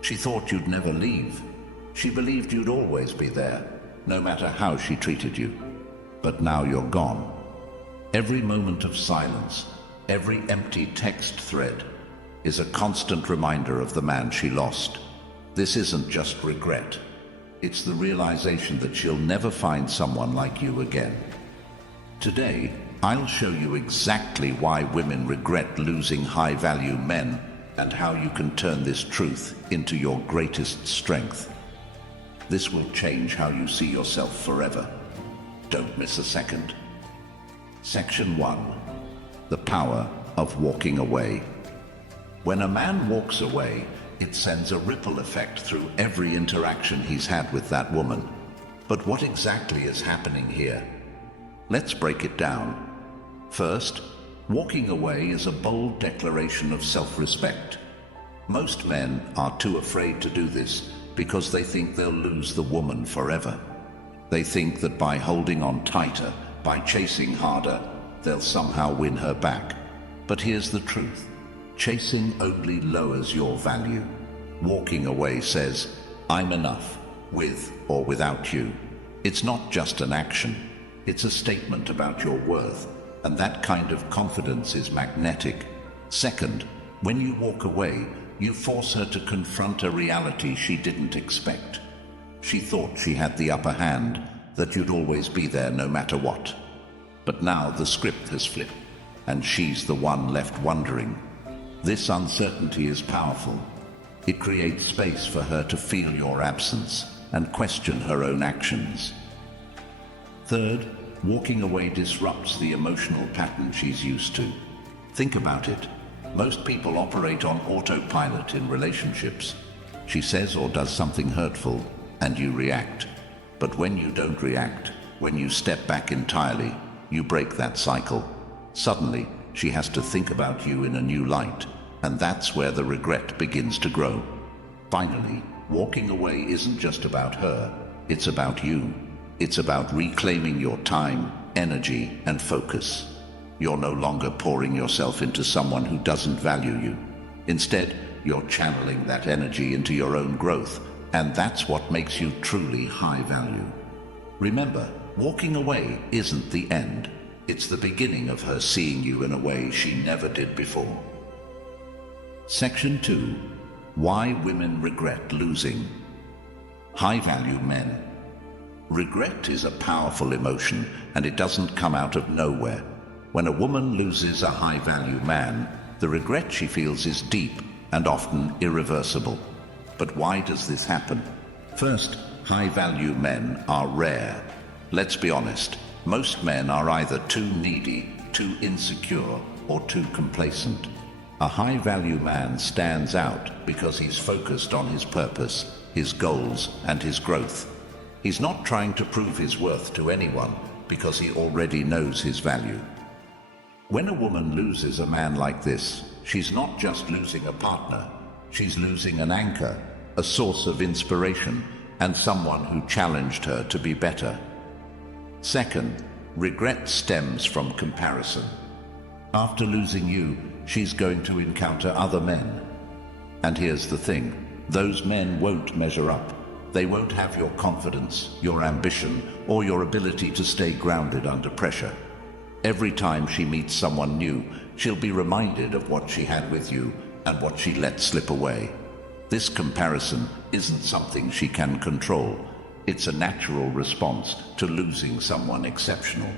She thought you'd never leave. She believed you'd always be there, no matter how she treated you. But now you're gone. Every moment of silence, every empty text thread, is a constant reminder of the man she lost. This isn't just regret. It's the realization that she'll never find someone like you again. Today, I'll show you exactly why women regret losing high-value men and how you can turn this truth into your greatest strength. This will change how you see yourself forever. Don't miss a second. Section 1. The power of walking away. When a man walks away, it sends a ripple effect through every interaction he's had with that woman. But what exactly is happening here? Let's break it down. First, walking away is a bold declaration of self-respect. Most men are too afraid to do this because they think they'll lose the woman forever. They think that by holding on tighter, by chasing harder, they'll somehow win her back. But here's the truth. Chasing only lowers your value. Walking away says, I'm enough, with or without you. It's not just an action. It's a statement about your worth. And that kind of confidence is magnetic. Second, when you walk away, you force her to confront a reality she didn't expect. She thought she had the upper hand, that you'd always be there no matter what. But now the script has flipped, and she's the one left wondering. This uncertainty is powerful. It creates space for her to feel your absence and question her own actions. Third, walking away disrupts the emotional pattern she's used to. Think about it. Most people operate on autopilot in relationships. She says or does something hurtful, and you react. But when you don't react, when you step back entirely, you break that cycle. Suddenly, she has to think about you in a new light, and that's where the regret begins to grow. Finally, walking away isn't just about her, it's about you. It's about reclaiming your time, energy, and focus. You're no longer pouring yourself into someone who doesn't value you. Instead, you're channeling that energy into your own growth, and that's what makes you truly high value. Remember, walking away isn't the end. It's the beginning of her seeing you in a way she never did before. Section 2. Why women regret losing. High-value men. Regret is a powerful emotion, and it doesn't come out of nowhere. When a woman loses a high-value man, the regret she feels is deep and often irreversible. But why does this happen? First, high-value men are rare. Let's be honest, most men are either too needy, too insecure, or too complacent. A high-value man stands out because he's focused on his purpose, his goals, and his growth. He's not trying to prove his worth to anyone because he already knows his value. When a woman loses a man like this, she's not just losing a partner, she's losing an anchor, a source of inspiration, and someone who challenged her to be better. Second, regret stems from comparison. After losing you, she's going to encounter other men. And here's the thing, those men won't measure up. They won't have your confidence, your ambition, or your ability to stay grounded under pressure. Every time she meets someone new, she'll be reminded of what she had with you and what she let slip away. This comparison isn't something she can control. It's a natural response to losing someone exceptional.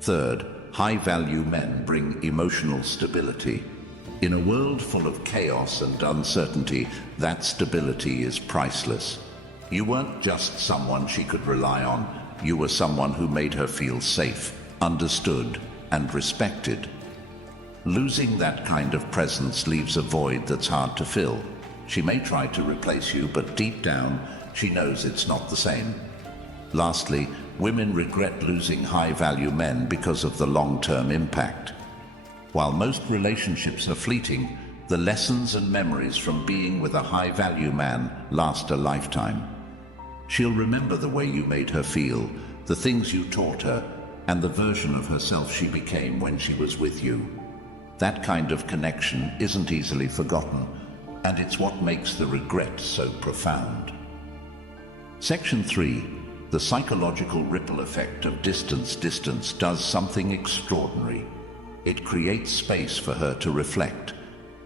Third, high-value men bring emotional stability. In a world full of chaos and uncertainty, that stability is priceless. You weren't just someone she could rely on. You were someone who made her feel safe, understood, and respected. Losing that kind of presence leaves a void that's hard to fill. She may try to replace you, but deep down, she knows it's not the same. Lastly, women regret losing high-value men because of the long-term impact. While most relationships are fleeting, the lessons and memories from being with a high-value man last a lifetime. She'll remember the way you made her feel, the things you taught her, and the version of herself she became when she was with you. That kind of connection isn't easily forgotten, and it's what makes the regret so profound. Section 3. The psychological ripple effect of distance. Distance does something extraordinary. It creates space for her to reflect,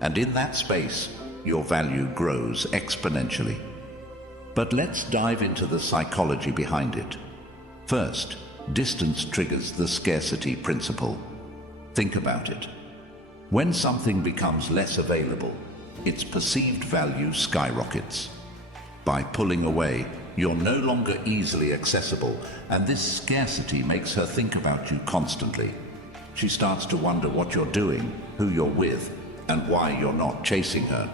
and in that space, your value grows exponentially. But let's dive into the psychology behind it. First, distance triggers the scarcity principle. Think about it. When something becomes less available, its perceived value skyrockets. By pulling away, you're no longer easily accessible, and this scarcity makes her think about you constantly. She starts to wonder what you're doing, who you're with, and why you're not chasing her.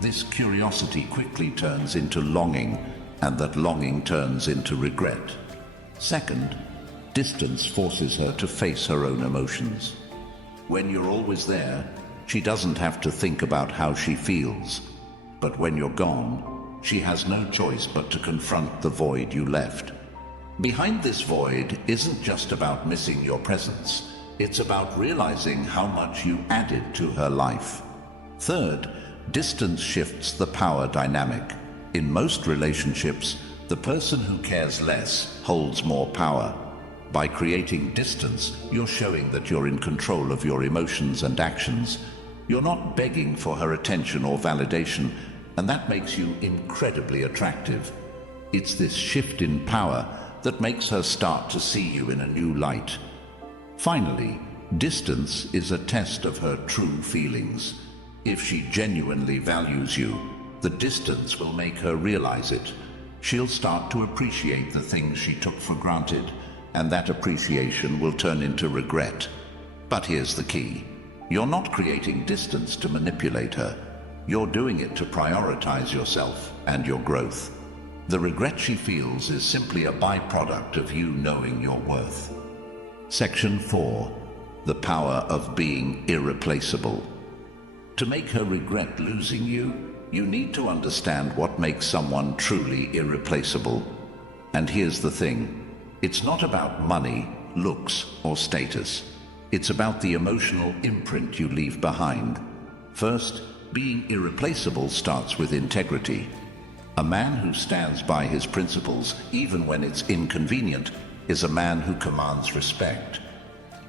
This curiosity quickly turns into longing, and that longing turns into regret. Second, distance forces her to face her own emotions. When you're always there, she doesn't have to think about how she feels. But when you're gone, she has no choice but to confront the void you left. Behind this void isn't just about missing your presence. It's about realizing how much you added to her life. Third, distance shifts the power dynamic. In most relationships, the person who cares less holds more power. By creating distance, you're showing that you're in control of your emotions and actions. You're not begging for her attention or validation, and that makes you incredibly attractive. It's this shift in power that makes her start to see you in a new light. Finally, distance is a test of her true feelings. If she genuinely values you, the distance will make her realize it. She'll start to appreciate the things she took for granted, and that appreciation will turn into regret. But here's the key. You're not creating distance to manipulate her. You're doing it to prioritize yourself and your growth. The regret she feels is simply a byproduct of you knowing your worth. Section 4. The power of being irreplaceable. To make her regret losing you, you need to understand what makes someone truly irreplaceable. And here's the thing. It's not about money, looks, or status. It's about the emotional imprint you leave behind. First, being irreplaceable starts with integrity. A man who stands by his principles, even when it's inconvenient, is a man who commands respect.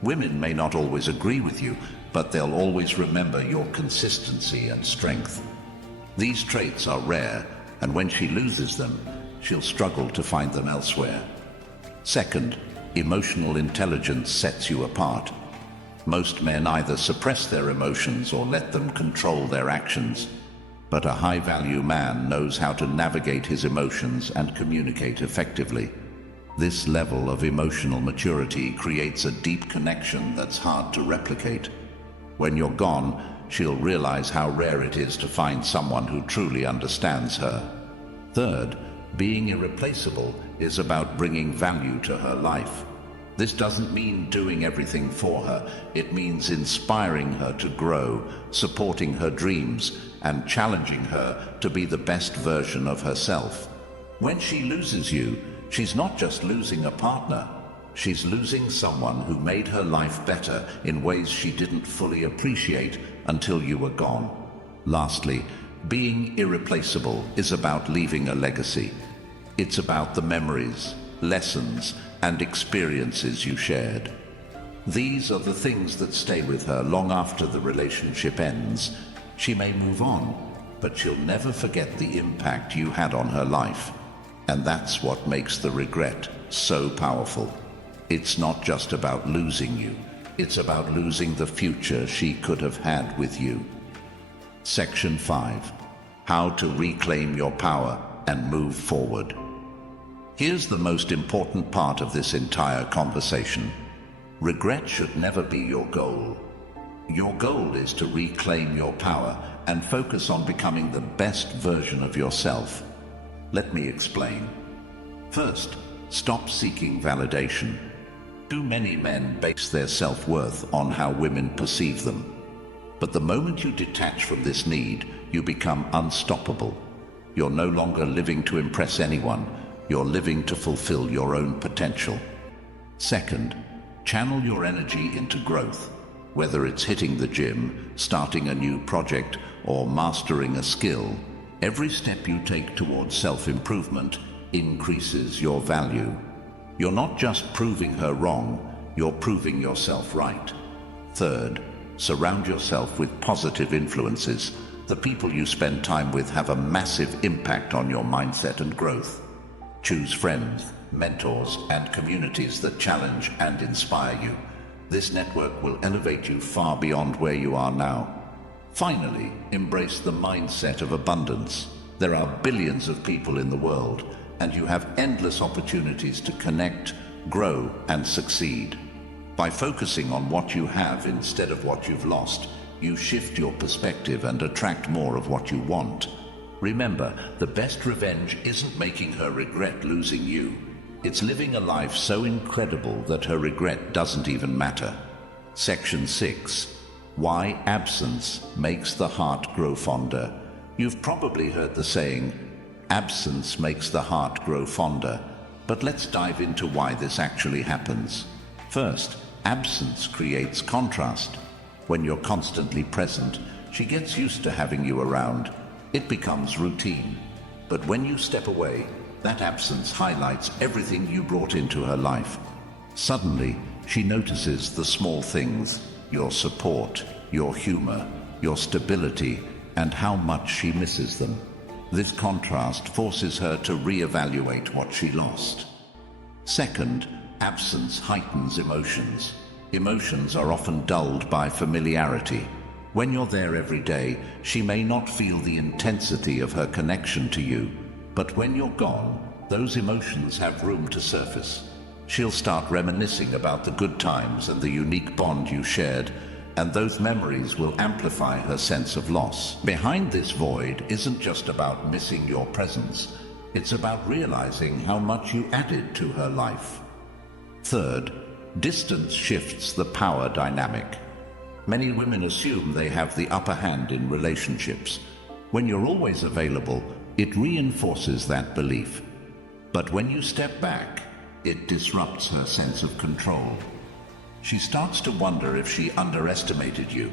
Women may not always agree with you, but they'll always remember your consistency and strength. These traits are rare, and when she loses them, she'll struggle to find them elsewhere. Second, emotional intelligence sets you apart. Most men either suppress their emotions or let them control their actions. But a high-value man knows how to navigate his emotions and communicate effectively. This level of emotional maturity creates a deep connection that's hard to replicate. When you're gone, she'll realize how rare it is to find someone who truly understands her. Third, being irreplaceable is about bringing value to her life. This doesn't mean doing everything for her. It means inspiring her to grow, supporting her dreams, and challenging her to be the best version of herself. When she loses you, she's not just losing a partner. She's losing someone who made her life better in ways she didn't fully appreciate until you were gone. Lastly, being irreplaceable is about leaving a legacy. It's about the memories, lessons, and experiences you shared. These are the things that stay with her long after the relationship ends. She may move on, but she'll never forget the impact you had on her life. And that's what makes the regret so powerful. It's not just about losing you. It's about losing the future she could have had with you. Section 5. How to reclaim your power and move forward. Here's the most important part of this entire conversation. Regret should never be your goal. Your goal is to reclaim your power and focus on becoming the best version of yourself. Let me explain. First, stop seeking validation. Too many men base their self-worth on how women perceive them. But the moment you detach from this need, you become unstoppable. You're no longer living to impress anyone. You're living to fulfill your own potential. Second, channel your energy into growth. Whether it's hitting the gym, starting a new project, or mastering a skill, every step you take towards self-improvement increases your value. You're not just proving her wrong, you're proving yourself right. Third, surround yourself with positive influences. The people you spend time with have a massive impact on your mindset and growth. Choose friends, mentors, and communities that challenge and inspire you. This network will elevate you far beyond where you are now. Finally, embrace the mindset of abundance. There are billions of people in the world, and you have endless opportunities to connect, grow, and succeed. By focusing on what you have instead of what you've lost, you shift your perspective and attract more of what you want. Remember, the best revenge isn't making her regret losing you. It's living a life so incredible that her regret doesn't even matter. Section 6. Why absence makes the heart grow fonder. You've probably heard the saying, absence makes the heart grow fonder, but let's dive into why this actually happens. First, absence creates contrast. When you're constantly present, she gets used to having you around. It becomes routine. But when you step away, that absence highlights everything you brought into her life. Suddenly, she notices the small things, your support, your humor, your stability, and how much she misses them. This contrast forces her to reevaluate what she lost. Second, absence heightens emotions. Emotions are often dulled by familiarity. When you're there every day, she may not feel the intensity of her connection to you. But when you're gone, those emotions have room to surface. She'll start reminiscing about the good times and the unique bond you shared, and those memories will amplify her sense of loss. Behind this void isn't just about missing your presence. It's about realizing how much you added to her life. Third, distance shifts the power dynamic. Many women assume they have the upper hand in relationships. When you're always available, it reinforces that belief. But when you step back, it disrupts her sense of control. She starts to wonder if she underestimated you,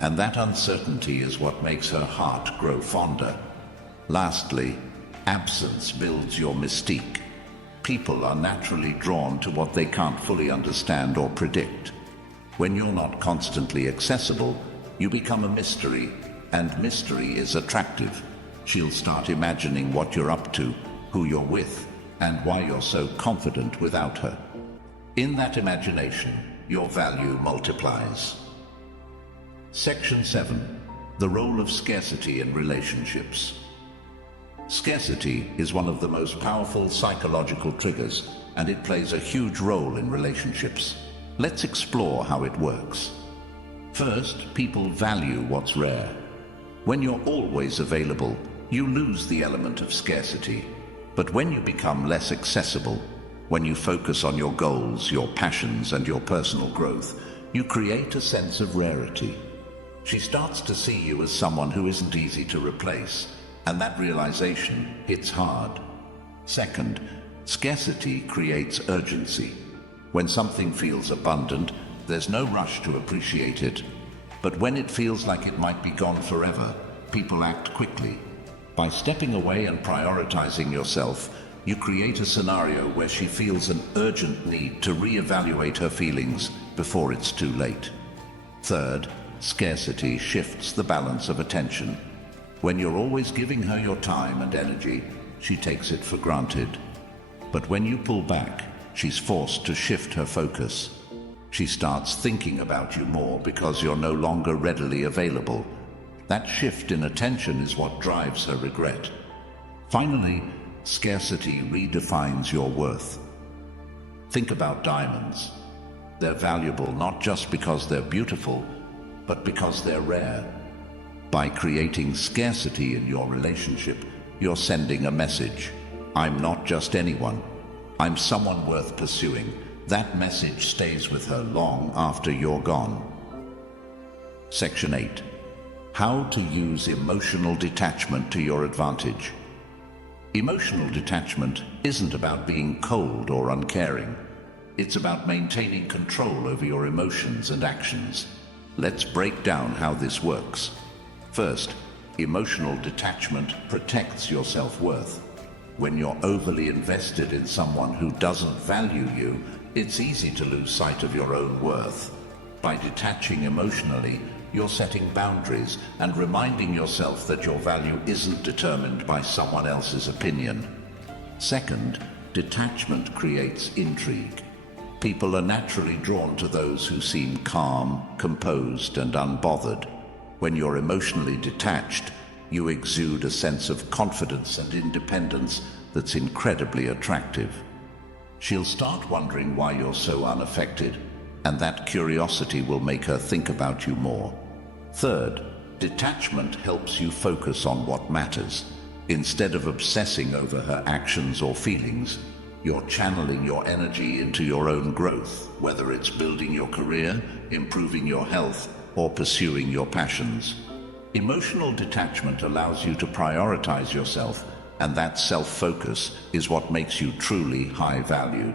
and that uncertainty is what makes her heart grow fonder. Lastly, absence builds your mystique. People are naturally drawn to what they can't fully understand or predict. When you're not constantly accessible, you become a mystery, and mystery is attractive. She'll start imagining what you're up to, who you're with, and why you're so confident without her. In that imagination, your value multiplies. Section 7. The role of scarcity in relationships. Scarcity is one of the most powerful psychological triggers, and it plays a huge role in relationships. Let's explore how it works. First, people value what's rare. When you're always available, you lose the element of scarcity. But when you become less accessible, when you focus on your goals, your passions, and your personal growth, you create a sense of rarity. She starts to see you as someone who isn't easy to replace, and that realization hits hard. Second, scarcity creates urgency. When something feels abundant, there's no rush to appreciate it. But when it feels like it might be gone forever, people act quickly. By stepping away and prioritizing yourself, you create a scenario where she feels an urgent need to reevaluate her feelings before it's too late. Third, scarcity shifts the balance of attention. When you're always giving her your time and energy, she takes it for granted. But when you pull back, she's forced to shift her focus. She starts thinking about you more because you're no longer readily available. That shift in attention is what drives her regret. Finally, scarcity redefines your worth. Think about diamonds. They're valuable not just because they're beautiful, but because they're rare. By creating scarcity in your relationship, you're sending a message. I'm not just anyone. I'm someone worth pursuing. That message stays with her long after you're gone. Section 8. How to use emotional detachment to your advantage. Emotional detachment isn't about being cold or uncaring. It's about maintaining control over your emotions and actions. Let's break down how this works. First, emotional detachment protects your self-worth. When you're overly invested in someone who doesn't value you, it's easy to lose sight of your own worth. By detaching emotionally, you're setting boundaries and reminding yourself that your value isn't determined by someone else's opinion. Second, detachment creates intrigue. People are naturally drawn to those who seem calm, composed, and unbothered. When you're emotionally detached, you exude a sense of confidence and independence that's incredibly attractive. She'll start wondering why you're so unaffected, and that curiosity will make her think about you more. Third, detachment helps you focus on what matters. Instead of obsessing over her actions or feelings, you're channeling your energy into your own growth, whether it's building your career, improving your health, or pursuing your passions. Emotional detachment allows you to prioritize yourself, and that self-focus is what makes you truly high value.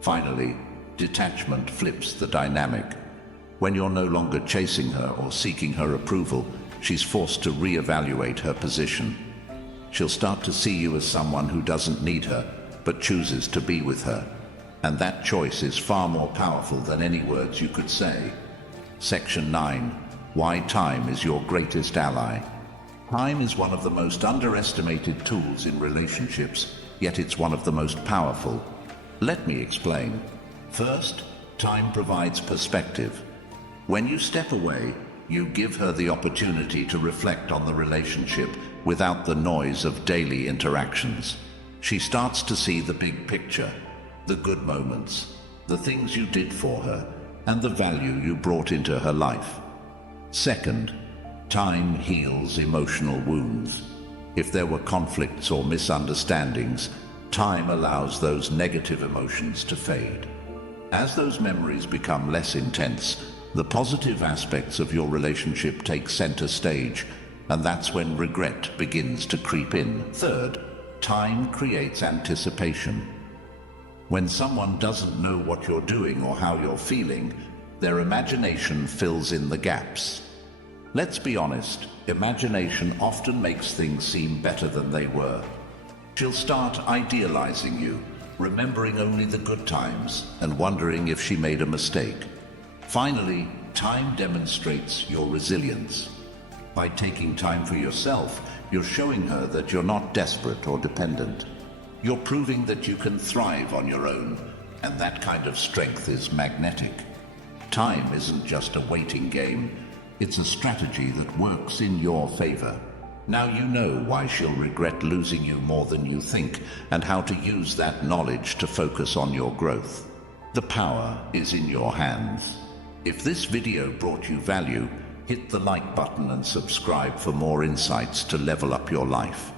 Finally, detachment flips the dynamic. When you're no longer chasing her or seeking her approval, she's forced to reevaluate her position. She'll start to see you as someone who doesn't need her, but chooses to be with her. And that choice is far more powerful than any words you could say. Section 9. Why time is your greatest ally. Time is one of the most underestimated tools in relationships, yet it's one of the most powerful. Let me explain. First, time provides perspective. When you step away, you give her the opportunity to reflect on the relationship without the noise of daily interactions. She starts to see the big picture, the good moments, the things you did for her, and the value you brought into her life. Second, time heals emotional wounds. If there were conflicts or misunderstandings, time allows those negative emotions to fade. As those memories become less intense, the positive aspects of your relationship take center stage, and that's when regret begins to creep in. Third, time creates anticipation. When someone doesn't know what you're doing or how you're feeling, their imagination fills in the gaps. Let's be honest, imagination often makes things seem better than they were. She'll start idealizing you, remembering only the good times and wondering if she made a mistake. Finally, time demonstrates your resilience. By taking time for yourself, you're showing her that you're not desperate or dependent. You're proving that you can thrive on your own, and that kind of strength is magnetic. Time isn't just a waiting game, it's a strategy that works in your favor. Now you know why she'll regret losing you more than you think, and how to use that knowledge to focus on your growth. The power is in your hands. If this video brought you value, hit the like button and subscribe for more insights to level up your life.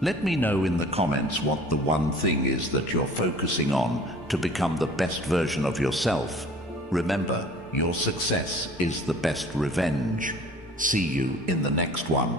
Let me know in the comments what the one thing is that you're focusing on to become the best version of yourself. Remember, your success is the best revenge. See you in the next one.